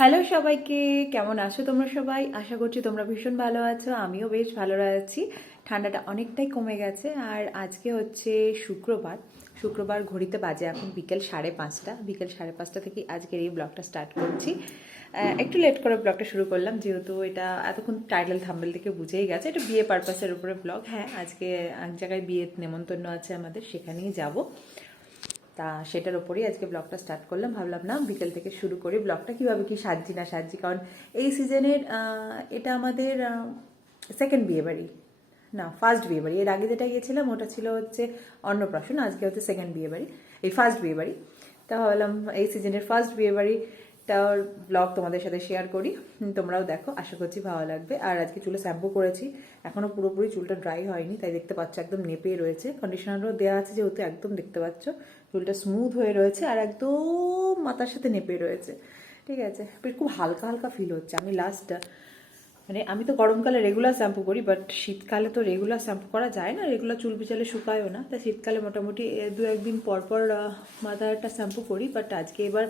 Hello সবাইকে, কেমন আছো তোমরা সবাই? আশা করছি তোমরা ভীষণ ভালো আছো, আমিও বেশ ভালো আছি। ঠান্ডাটা অনেকটাই কমে গেছে। আর আজকে হচ্ছে শুক্রবার। শুক্রবার ঘড়িতে বাজে এখন বিকেল 5:30। বিকেল 5:30 থেকে আজকের এই ব্লগটা স্টার্ট করছি। একটু লেট করে ব্লগটা শুরু করলাম, যেহেতু এটা এতক্ষণ টাইটেল থাম্বনেল থেকে বুঝেই গেছে এটা বিয়ে পারপাসের উপরে ব্লগ। হ্যাঁ, আজকে এক জায়গায় বিয়ের নেমন্তন্ন আছে আমাদের, সেখানেই যাব। তা সেটার ওপরেই আজকে ব্লগটা স্টার্ট করলাম। ভাবলাম না বিকেল থেকে শুরু করি ব্লগটা, কীভাবে কি সাজছি না সাজছি, কারণ এই সিজনের এটা আমাদের সেকেন্ড বিয়েবাড়ি, না ফার্স্ট বিয়েবাড়ি। এর আগে যেটা গিয়েছিলাম ওটা ছিল হচ্ছে অন্নপ্রাশন, আজকে হচ্ছে সেকেন্ড বিয়েবাড়ি, এই ফার্স্ট বিয়েবাড়ি। তা ভাবলাম এই সিজনের ফার্স্ট বিয়েবাড়িটার ব্লগ তোমাদের সাথে শেয়ার করি, তোমরাও দেখো, আশা করছি ভালো লাগবে। আর আজকে চুলে শ্যাম্পু করেছি, এখনও পুরোপুরি চুলটা ড্রাই হয়নি, তাই দেখতে পাচ্ছ একদম নেপেই রয়েছে। কন্ডিশনারও দেওয়া আছে যেহেতু, একদম দেখতে পাচ্ছ চুলটা স্মুথ হয়ে রয়েছে আর একদম মাথার সাথে নেপে রয়েছে। ঠিক আছে, বেশ খুব হালকা হালকা ফিল হচ্ছে। আমি লাস্ট মানে আমি তো গরমকালে রেগুলার শ্যাম্পু করি, বাট শীতকালে তো রেগুলার শ্যাম্পু করা যায় না, রেগুলার চুল বিছালে শুকায়ও না, তাই শীতকালে মোটামুটি 2-1 দিন পর পর মাথাটা শ্যাম্পু করি। বাট আজকে এবার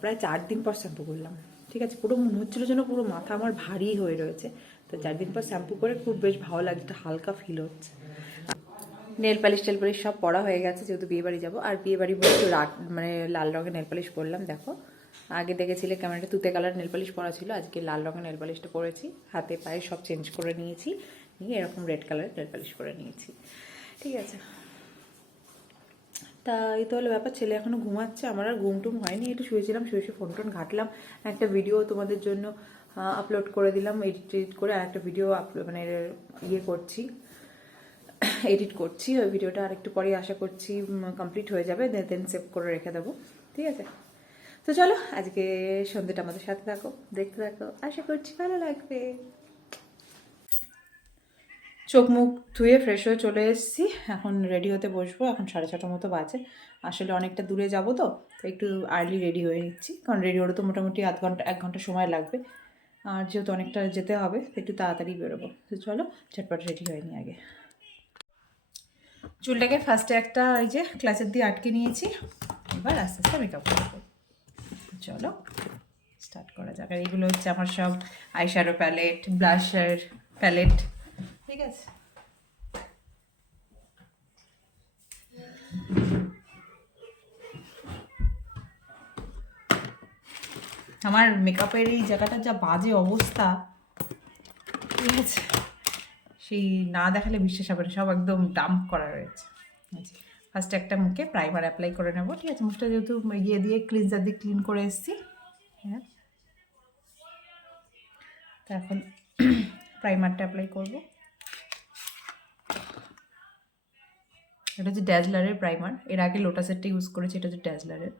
প্রায় 4 দিন পর শ্যাম্পু করলাম। ঠিক আছে, পুরো মনে হচ্ছিলো যেন পুরো মাথা আমার ভারী হয়ে রয়েছে। তো 4 দিন পর শ্যাম্পু করে খুব বেশ ভালো লাগছে, হালকা ফিল হচ্ছে। নেল পালিশ টেল পালিশ সব পরা হয়ে গেছে, যেহেতু বিয়েবাড়ি যাবো। আর বিয়েবাড়ি বলতে মানে লাল রঙের নেল পালিশ পরলাম। দেখো, আগে দেখেছিলে কেমন একটা তুতে কালার নেল পালিশ পরা ছিল, আজকে লাল রঙের নেল পালিশটা পরেছি। হাতে পায়ে সব চেঞ্জ করে নিয়েছি, নিয়ে এরকম রেড কালারের নেল পালিশ করে নিয়েছি। ঠিক আছে, তা এই তো হলো ব্যাপার। ছেলে এখনও ঘুমাচ্ছে, আমার আর ঘুম টুম হয়নি, একটু শুয়েছিলাম, শুয়ে শুয়ে ফোন টোন ঘাটলাম। একটা ভিডিও তোমাদের জন্য আপলোড করে দিলাম, এডিট করে। আর একটা ভিডিও মানে ইয়ে করছি, এডিট করছি। ওই ভিডিওটা আরেকটু পরে আশা করছি কমপ্লিট হয়ে যাবে, দেন সেভ করে রেখে দেবো। ঠিক আছে, তো চলো আজকে সন্ধ্যেটা আমাদের সাথে থাকো, দেখতে থাকো, আশা করছি ভালো লাগবে। চোখ মুখ ধুয়ে ফ্রেশ হয়ে চলে এসেছি, এখন রেডি হতে বসবো। এখন 6:30 মতো বাজে। আসলে অনেকটা দূরে যাবো, তো একটু আর্লি রেডি হয়ে নিচ্ছি, কারণ রেডি হতে তো মোটামুটি 1 ঘন্টা সময় লাগবে। আর যেহেতু অনেকটা যেতে হবে, একটু তাড়াতাড়ি বেরোবো। তো চলো ঝটপট রেডি হয়ে নিই আগে। চুলটাকে ফার্স্টে একটা এই যে ক্লাসের দিয়ে আটকে নিয়েছি, এবার আস্তে আস্তে মেকআপ করবো। চলো স্টার্ট করা যাক। আর এগুলো হচ্ছে আমার সব আইশ্যাডো প্যালেট, ব্লাশার প্যালেট। ঠিক আছে, আমার মেকআপের এই জায়গাটার যা বাজে অবস্থা, ঠিক আছে, সেই না দেখালে বিশ্বাস হবে না, সব একদম ডাম্প করা রয়েছে। আচ্ছা, ফার্স্টে একটা মুখে প্রাইমার অ্যাপ্লাই করে নেবো। ঠিক আছে, মুখটা যেহেতু ইয়ে দিয়ে ক্লিনজার দিয়ে ক্লিন করে এসেছি, হ্যাঁ, তো এখন প্রাইমারটা অ্যাপ্লাই করবো। এটা হচ্ছে ড্যাজলারের প্রাইমার, এর আগে লোটাসেরটা ইউজ করেছি, এটা হচ্ছে ড্যাজলারের।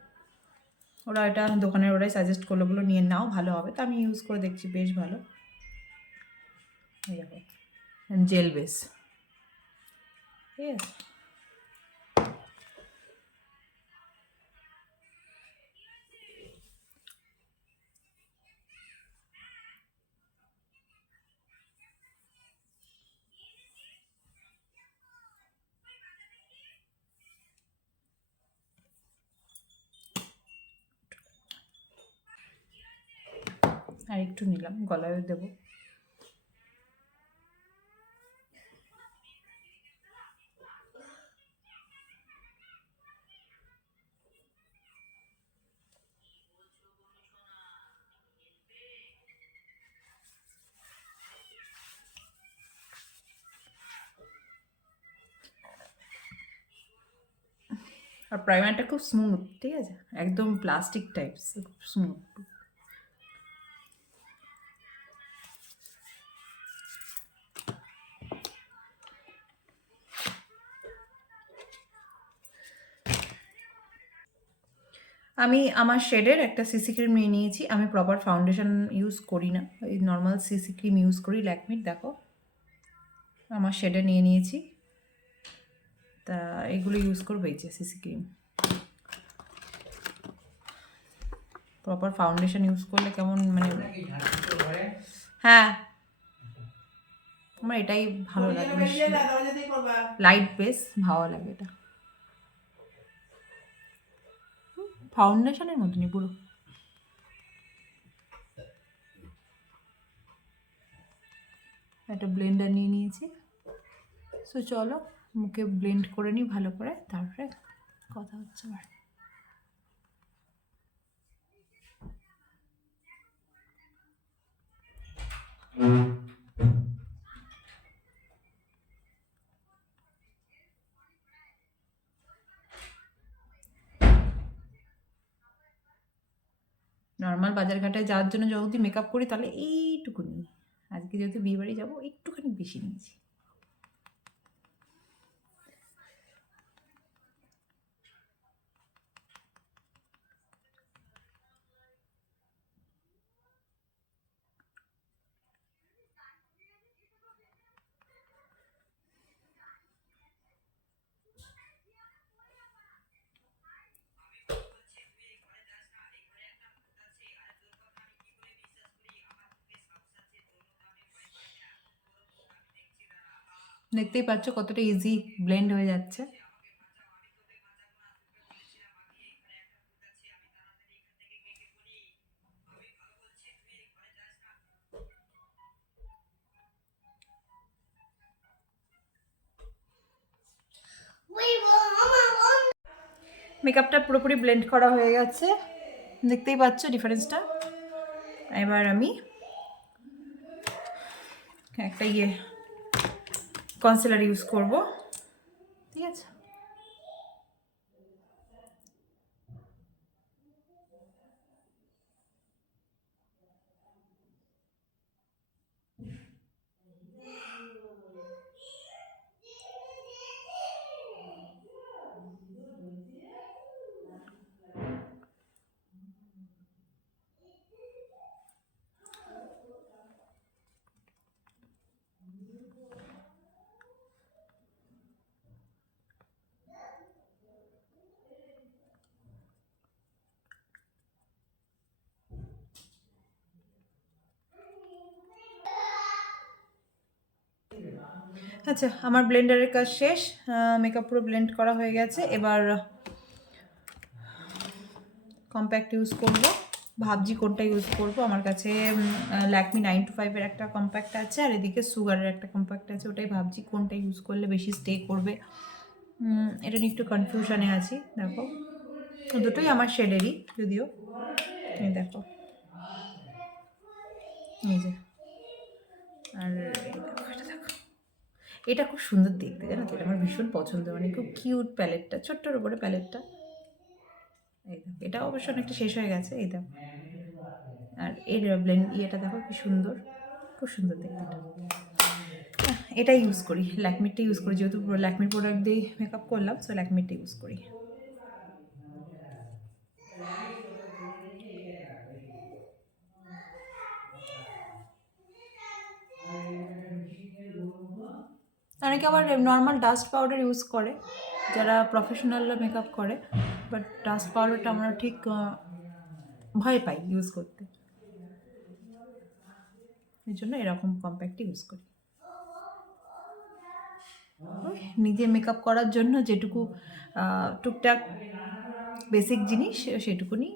ওরা এটা দোকানের ওরাই সাজেস্ট করলো, বলো নিয়ে নাও ভালো হবে, তো আমি ইউজ করে দেখছি, বেশ ভালো। এই দেখো, জেল বেস। ঠিক আছে, আর একটু নিলাম, গলায় দেবো। আর প্রাইমারটা খুব স্মুথ, ঠিক আছে, একদম প্লাস্টিক টাইপস, স্মুথ। আমি আমার শেডের একটা সিসি ক্রিম নিয়ে নিয়েছি। আমি প্রপার ফাউন্ডেশন ইউজ করি না, ওই নর্মাল সিসি ক্রিম ইউজ করি, ল্যাকমির। দেখো, আমার শেডে নিয়ে নিয়েছি, তা এগুলো ইউজ করবো। এই যে CC cream, proper foundation use করলে কেমন মানে, হ্যাঁ আমার এটাই ভালো লাগে, লাইট বেস ভালো লাগে এটা, ফাউন্ডেশনের মতনই পুরো। একটা ব্লেন্ডার নিয়ে নিয়েছি। সো চলো মুখে ব্লেন্ড করে নিই ভালো করে, তারপরে কথা হচ্ছে আমার। নর্মাল বাজারঘাটায় যাওয়ার জন্য যদি মেকআপ করি তাহলে এইটুকুনি, আজকে যেহেতু বিয়ে বাড়ি যাবো একটুখানি বেশি নিয়েছি। দেখতেই পাচ্ছ কতটা ইজি ব্লেন্ড হয়ে যাচ্ছে। মেকআপটা পুরোপুরি ব্লেন্ড করা হয়ে গেছে, দেখতেই পাচ্ছ ডিফারেন্সটা। এবার আমি একটা কনসিলার ইউজ করব, ঠিক আছে। আচ্ছা, আমার ব্লেন্ডারের কাজ শেষ, মেকআপ পুরো ব্লেন্ড করা হয়ে গেছে। এবার কম্প্যাক্ট ইউজ করব, ভাবছি কোনটা ইউজ করব। আমার কাছে ল্যাকমি 925-এর একটা কম্প্যাক্ট আছে, আর এদিকে সুগারের একটা কম্প্যাক্ট আছে, ওটাই ভাবছি কোনটা ইউজ করলে বেশি স্টে করবে। এটা নিয়ে একটু কনফিউশনে আছি। দেখো দুটোই আমার শেডেরই যদিও, এই দেখো এই যে, আর এটা দেখো, এটা খুব সুন্দর দেখতে, জানো তো, এটা আমার ভীষণ পছন্দ, মানে খুব কিউট প্যালেটটা, ছোট্টর উপরে প্যালেটটা। এই দেখো, এটা অবশ্য অনেকটা শেষ হয়ে গেছে, এই দেখো। আর এর ইয়েটা দেখো কি সুন্দর, খুব সুন্দর দেখতে এটা। এটা ইউজ করি, ল্যাকমিটা ইউজ করি, যেহেতু ল্যাকমির প্রোডাক্ট দিয়ে মেকআপ করলাম, সো ল্যাকমিটা ইউজ করি। অনেকে আবার নর্মাল ডাস্ট পাউডার ইউজ করে, যারা প্রফেশনালরা মেকআপ করে, বাট ডাস্ট পাউডারটা আমরা ঠিক ভয় পাই ইউজ করতে, এই জন্য এরকম কম্প্যাক্ট ইউজ করি। নিজে মেকআপ করার জন্য যেটুকু টুকটাক বেসিক জিনিস সেটুকুনি।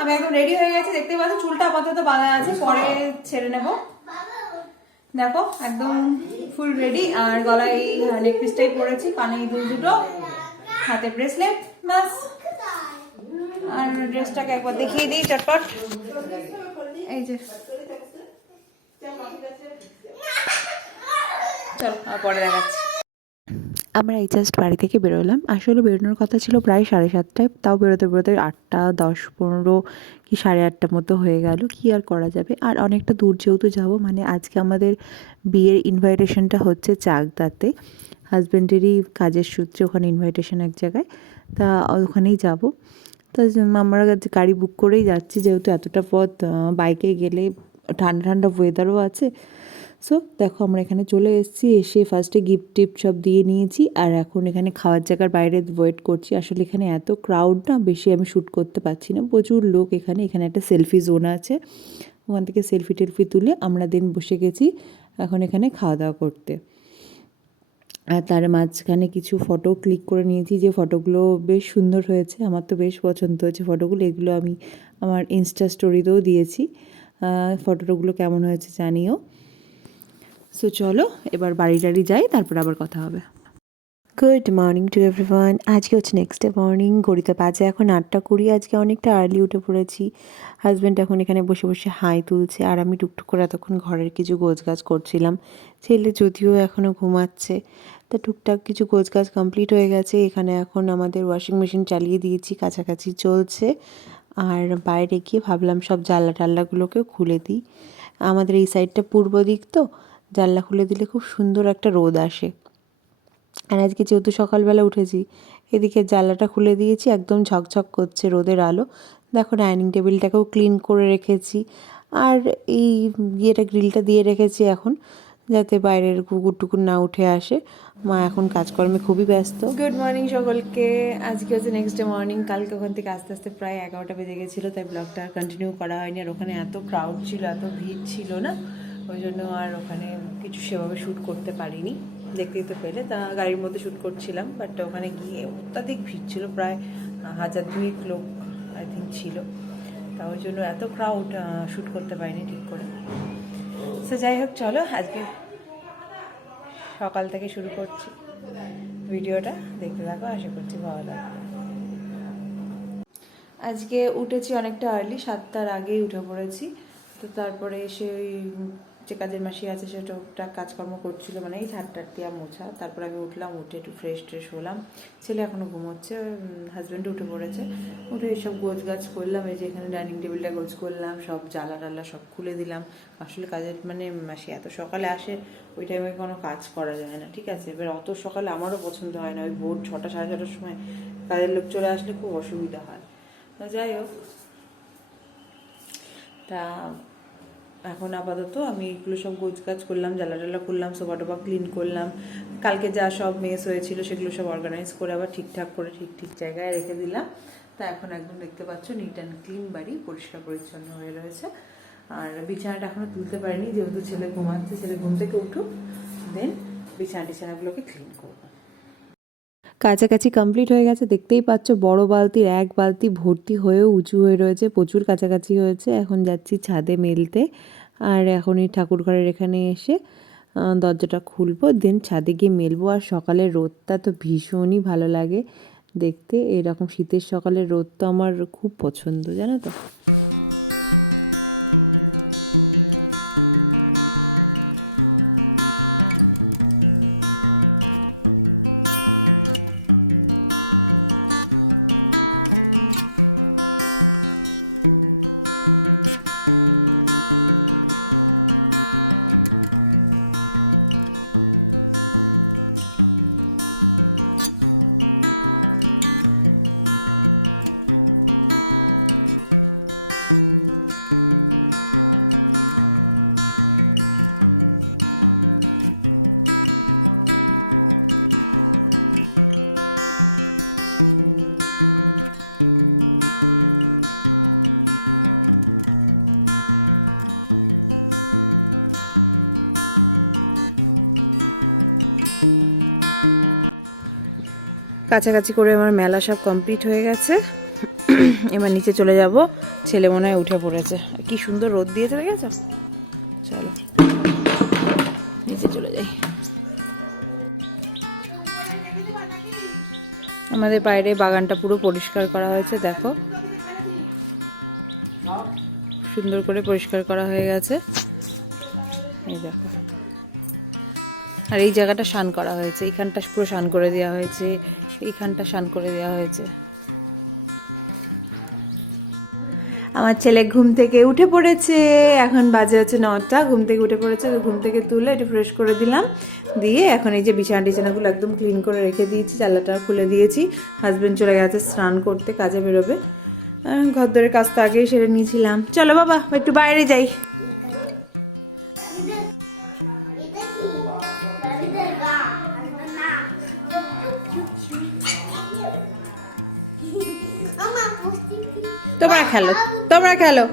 আমি একদম রেডি হয়ে গেছি, দেখতে পাচ্ছ। চুলটা আপাতত বাঁধা আছে, পরে ছেড়ে নেব। দেখো একদম ফুল রেডি। আর গলায় এই নেক পিসটাই পরেছি, কানে এই দুটো, হাতে ব্রেসলেট, বাস। আর ড্রেসটাকে একবার দেখিয়ে দিই চটপট। এই যে চল পরে দেখাচ্ছি। যাচ্ছি যেহেতু এতটা পথ বাইকে গেলে, ঠান্ডা ঠান্ডা ওয়েদারও আছে। সো দেখো আমরা এখানে চলে এসেছি, এসে ফার্স্টে গিফট টিফট সব দিয়ে নিয়েছি। আর এখন এখানে খাওয়ার জায়গার বাইরে ওয়েট করছি। আসলে এখানে এত ক্রাউড না, বেশি আমি শ্যুট করতে পারছি না, প্রচুর লোক এখানে। এখানে একটা সেলফি জোন আছে, ওখান থেকে সেলফি টেলফি তুলে আমরা দিন বসে গেছি এখন এখানে খাওয়া দাওয়া করতে। আর তার মাঝখানে কিছু ফটো ক্লিক করে নিয়েছি, যে ফটোগুলো বেশ সুন্দর হয়েছে, আমার তো বেশ পছন্দ হয়েছে ফটোগুলো। এগুলো আমি আমার ইনস্টা স্টোরিতেও দিয়েছি। ফটোগুলো কেমন হয়েছে জানিও। সো চলো এবার বাড়ি টাড়ি যাই, তারপর আবার কথা হবে। Good morning to everyone. আজকে হচ্ছে নেক্সট ডে মর্নিং, ঘড়িতে বাজে এখন 8:20। আজকে অনেকটা আর্লি উঠে পড়েছি। হাজব্যান্ড এখন এখানে বসে বসে হাই তুলছে, আর আমি টুকটুক করে এতক্ষণ ঘরের কিছু গোছগাছ করছিলাম। ছেলে যদিও এখনও ঘুমাচ্ছে, তা টুকটাক কিছু গোছগাছ কমপ্লিট হয়ে গেছে। এখানে এখন আমাদের ওয়াশিং মেশিন চালিয়ে দিয়েছি, কাছাকাছি চলছে। আর বাইরে গিয়ে ভাবলাম সব জানলা টাল্লাগুলোকেও খুলে দিই। আমাদের এই সাইডটা পূর্ব দিক, তো জানলা খুলে দিলে খুব সুন্দর একটা রোদ আসে। আর আজকে যেহেতু সকালবেলা উঠেছি, এদিকে জানলাটা খুলে দিয়েছি, একদম ঝকঝক করছে রোদের আলো। দেখো ডাইনিং টেবিলটাকেও ক্লিন করে রেখেছি। আর এই গ্রিলটা দিয়ে রেখেছি এখন, যাতে বাইরের কুকুর টুকুর না উঠে আসে। মা এখন কাজকর্মে খুবই ব্যস্ত। গুড মর্নিং সকলকে। আজকে হচ্ছে নেক্সট ডে মর্নিং। কালকে ওখান থেকে আস্তে আস্তে প্রায় 11টা বেজে গেছিলো, তাই ব্লগটা আর কন্টিনিউ করা হয়নি। আর ওখানে এত ক্রাউড ছিল, এত ভিড় ছিল না, ওই জন্য আর ওখানে কিছু সেভাবে শ্যুট করতে পারিনি। দেখতেই তো পেলে, তা গাড়ির মধ্যে শ্যুট করছিলাম। বাট ওখানে গিয়ে অত্যাধিক ভিড় ছিল, প্রায় 1000-2 লোক আই থিঙ্ক ছিল। তা ওই জন্য এত ক্রাউড, শ্যুট করতে পারিনি ঠিক করে। সো যাই হোক, চলো আজকে সকাল থেকে শুরু করছি ভিডিওটা, দেখতে থাকো, আশা করছি ভালো লাগবে। আজকে উঠেছি অনেকটা আর্লি, 7টার আগেই উঠে পড়েছি। তো তারপরে এসে ওই যে কাজের মাসি আছে সে টুকটাক কাজকর্ম করছিল, মানে এই ঝাড় দিয়া মোছা। তারপরে আমি উঠলাম, উঠে একটু ফ্রেশ ট্রেশ হলাম। ছেলে এখনও ঘুমোচ্ছে, হাজব্যান্ড উঠে পড়েছে। উঠে এসব গোছ গাছ করলাম। এই যে এখানে ডাইনিং টেবিলটা গোছ করলাম, সব জ্বালা টালা সব খুলে দিলাম। আসলে কাজের মানে মাসি এত সকালে আসে, ওই টাইমে কোনো কাজ করা যায় না, ঠিক আছে। এবার অত সকালে আমারও পছন্দ হয় না, ওই ভোর 6টা 6:30টার সময় কাজের লোক চলে আসলে খুব অসুবিধা হয়। তা যাই হোক, তা এখন আপাতত আমি এগুলো সব গোছ কাজ করলাম, জ্বালা টালা করলাম, সোফা টোফা ক্লিন করলাম, কালকে যা সব মেস হয়েছিল সেগুলো সব অর্গানাইজ করে আবার ঠিকঠাক করে ঠিক জায়গায় রেখে দিলাম। তা এখন একদম দেখতে পাচ্ছ নিট অ্যান্ড ক্লিন বাড়ি, পরিষ্কার পরিচ্ছন্ন হয়ে রয়েছে। আর বিছানাটা এখনও তুলতে পারিনি, যেহেতু ছেলে ঘুমাচ্ছে, ছেলে ঘুম থেকে উঠুক, দেন বিছানাগুলোকে ক্লিন করবো। কাছাকাছি কমপ্লিট হয়ে গেছে, দেখতেই পাচ্ছ বড় বালতির এক বালতি ভর্তি হয়েও উঁচু হয়ে রয়েছে, প্রচুর কাছাকাছি হয়েছে। এখন যাচ্ছি ছাদে মেলতে, আর এখনই ঠাকুর ঘরের এখানে এসে দরজাটা খুলবো, দেন ছাদে গিয়ে মেলবো। আর সকালের রোদটা তো ভীষণই ভালো লাগে দেখতে, এরকম শীতের সকালের রোদ তো আমার খুব পছন্দ, জানো তো। কাছাকাছি করে আমার মেলা সব কমপ্লিট হয়ে গেছে, এবার নিচে চলে যাব। ছেলে মনে হয় উঠে পড়েছে, কি সুন্দর রোদ দিয়েছে দেখেছো। চলো নিচে চলে যাই। আমাদের বাইরে বাগানটা পুরো পরিষ্কার করা হয়েছে, দেখো সুন্দর করে পরিষ্কার করা হয়ে গেছে। আর এই জায়গাটা শান করা হয়েছে, এইখানটা পুরো শান করে দেওয়া হয়েছে, এইখানটা শান করে দেওয়া হয়েছে। আমার ছেলে ঘুম থেকে উঠে পড়েছে, এখন বাজে হচ্ছে 9টা। ঘুম থেকে উঠে পড়েছে, ঘুম থেকে তুলে একটু ফ্রেশ করে দিলাম, দিয়ে এখন এই যে বিছানাগুলো একদম ক্লিন করে রেখে দিয়েছি, জানলাটা খুলে দিয়েছি। হাজবেন্ড চলে গেছে স্নান করতে, কাজে বেরোবে। ঘর দরের কাজ তো আগেই সেরে নিয়েছিলাম। চলো বাবা একটু বাইরে যাই। তোমরা খেলো, তোমরা খেলো।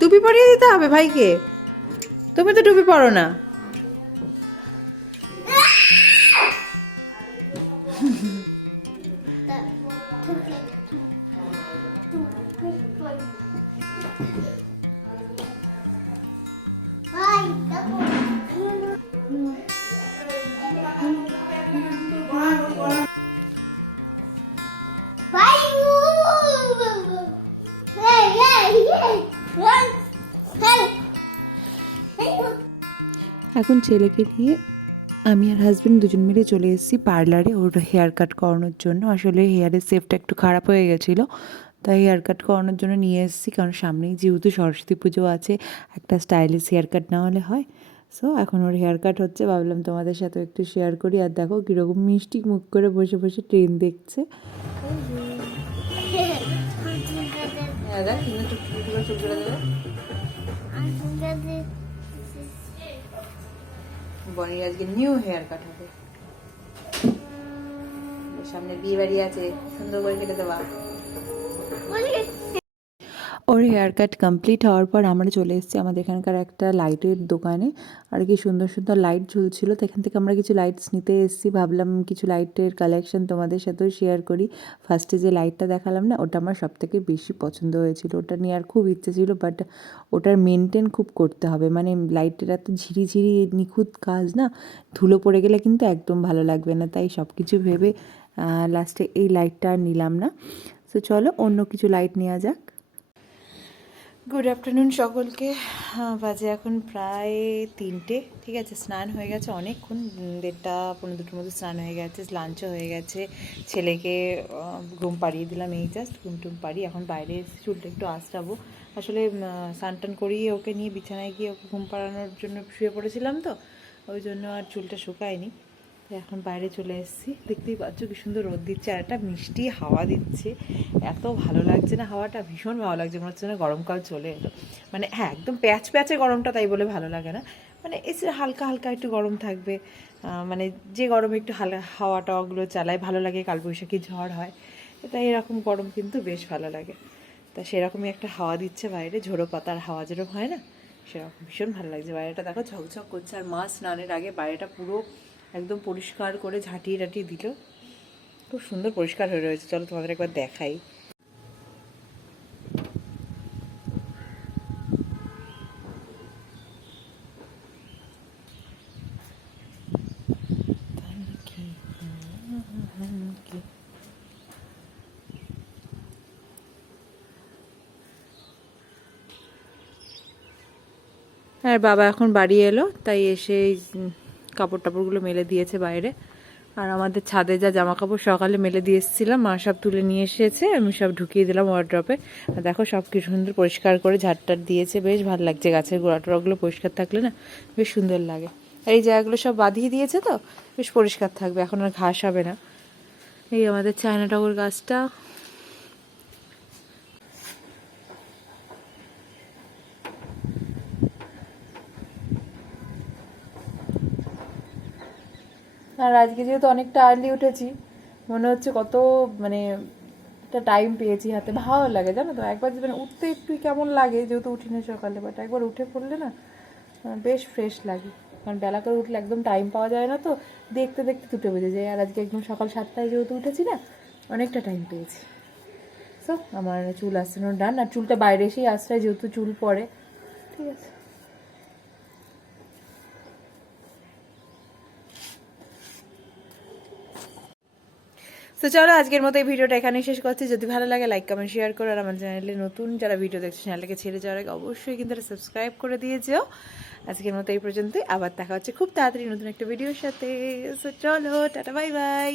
টুপি পরিয়ে দিতে হবে ভাইকে, তুমি তো টুপি পরো না। এখন ছেলেকে নিয়ে আমি আর হাজব্যান্ড দুজন মিলে চলে এসেছি পার্লারে ওর হেয়ার কাট করানোর জন্য। আসলে হেয়ারের শেপটা একটু খারাপ হয়ে গেছিলো, তাই হেয়ার কাট করানোর জন্য নিয়ে এসেছি, কারণ সামনেই যেহেতু সরস্বতী পুজো আছে, একটা স্টাইলিশ হেয়ার কাট না হলে হয়। সো এখন ওর হেয়ার কাট হচ্ছে, ভাবলাম তোমাদের সাথে একটু শেয়ার করি। আর দেখো কীরকম মিষ্টি মুখ করে বসে বসে ট্রেন দেখছে। বনির আজকে নিউ হেয়ার কাট হবে, সামনে বিয়ে বাড়ি আছে, সুন্দর করে কেটে দেওয়া। ওর হেয়ার কাট কমপ্লিট হওয়ার পর আমরা চলে এসেছি আমাদের এখানকার একটা লাইটের দোকানে। আর কি সুন্দর সুন্দর লাইট ঝুলছিল, তো এখান থেকে আমরা কিছু লাইটস নিতে এসেছি। ভাবলাম কিছু লাইটের কালেকশন তোমাদের সাথেও শেয়ার করি। ফার্স্টে যে লাইটটা দেখালাম না, ওটা আমার সবথেকে বেশি পছন্দ হয়েছিল, ওটা নেওয়ার খুব ইচ্ছে ছিল, বাট ওটার মেনটেন খুব করতে হবে। মানে লাইটের এত ঝিরিঝিরি নিখুঁত কাজ না, ধুলো পড়ে গেলে কিন্তু একদম ভালো লাগবে না, তাই সব কিছু ভেবে লাস্টে এই লাইটটা নিলাম না। তো চলো অন্য কিছু লাইট নেওয়া যাক। গুড আফটারনুন সকলকে। বাজে এখন প্রায় 3টে, ঠিক আছে। স্নান হয়ে গেছে অনেকক্ষণ, 1:30-1:45 মতো স্নান হয়ে গেছে, লাঞ্চও হয়ে গেছে। ছেলেকে ঘুম পাড়িয়ে দিলাম, এই জাস্ট ঘুম টুম পাড়িয়ে এখন বাইরে এসে চুলটা একটু আঁচড়াবো। আসলে স্নান টান করিয়ে ওকে নিয়ে বিছানায় গিয়ে ওকে ঘুম পাড়ানোর জন্য শুয়ে পড়েছিলাম, তো ওই জন্য আর চুলটা শুকায়নি। তো এখন বাইরে চলে এসেছি, দেখতেই পাচ্ছ কি সুন্দর রোদ দিচ্ছে আর একটা মিষ্টি হাওয়া দিচ্ছে। এত ভালো লাগছে না হাওয়াটা, ভীষণ ভালো লাগছে, মনে হচ্ছে না গরমকাল চলে এলো। মানে হ্যাঁ একদম প্যাচ প্যাচে গরমটা তাই বলে ভালো লাগে না, মানে এসে হালকা হালকা একটু গরম থাকবে, মানে যে গরমে একটু হাওয়া টাওয়াগুলো চালায় ভালো লাগে, কালবৈশাখী ঝড় হয়, তাই এরকম গরম কিন্তু বেশ ভালো লাগে। তা সেরকমই একটা হাওয়া দিচ্ছে বাইরে, ঝোড়ো পাতার হাওয়া যেরকম হয় না সেরকম, ভীষণ ভালো লাগছে। বাইরেটা দেখো ঝকঝক করছে, আর মা স্নানের আগে বাইরেটা পুরো একদম পরিষ্কার করে ঝাঁটিয়ে টাটিয়ে দিল, খুব সুন্দর পরিষ্কার হয়ে রয়েছে। চলো তোমাদের একবার দেখাই। আর বাবা এখন বাড়ি এলো, তাই এসে এই কাপড় টাপড়গুলো মেলে দিয়েছে বাইরে। আর আমাদের ছাদে যা জামা কাপড় সকালে মেলে দিয়ে এসেছিলাম, মা সব তুলে নিয়ে এসেছে, আমি সব ঢুকিয়ে দিলাম ওয়ার্ড্রপে। আর দেখো সব কি সুন্দর পরিষ্কার করে ঝাড়টার দিয়েছে, বেশ ভালো লাগছে। গাছের গোড়া টোড়াগুলো পরিষ্কার থাকলে না বেশ সুন্দর লাগে। এই জায়গাগুলো সব বাঁধিয়ে দিয়েছে, তো বেশ পরিষ্কার থাকবে, এখন আর ঘাস হবে না। এই আমাদের চায়না টগর গাছটা, আর আজকে যেহেতু অনেকটা আর্লি উঠেছি, মনে হচ্ছে কত মানে একটা টাইম পেয়েছি হাতে, ভালো লাগে জানো তো। একবার মানে উঠতে একটু কেমন লাগে, যেহেতু উঠি না সকালে, বাট একবার উঠে পড়লে না বেশ ফ্রেশ লাগে। কারণ বেলা করে উঠলে একদম টাইম পাওয়া যায় না, তো দেখতে দেখতে 2টে বেজে যায়। আর আজকে একদম সকাল 7টায় যেহেতু উঠেছি না, অনেকটা টাইম পেয়েছি। সো আমার চুল আসছে না ডান, আর চুলটা বাইরে এসেই আসছে যেহেতু চুল পড়ে। ঠিক আছে, তো চলো আজকের মতো এই ভিডিওটা এখানেই শেষ করছি। যদি ভালো লাগে লাইক কমেন্ট শেয়ার করো, আর আমার চ্যানেলে নতুন যারা ভিডিও দেখছে চ্যানেলটাকে ছেড়ে যাওয়ার আগে অবশ্যই কিন্তু সাবস্ক্রাইব করে দিয়ে যেও। আজকের মতো এই পর্যন্তই, আবার দেখা হচ্ছে খুব তাড়াতাড়ি নতুন একটা ভিডিওর সাথে। চলো টাটা, বাই বাই।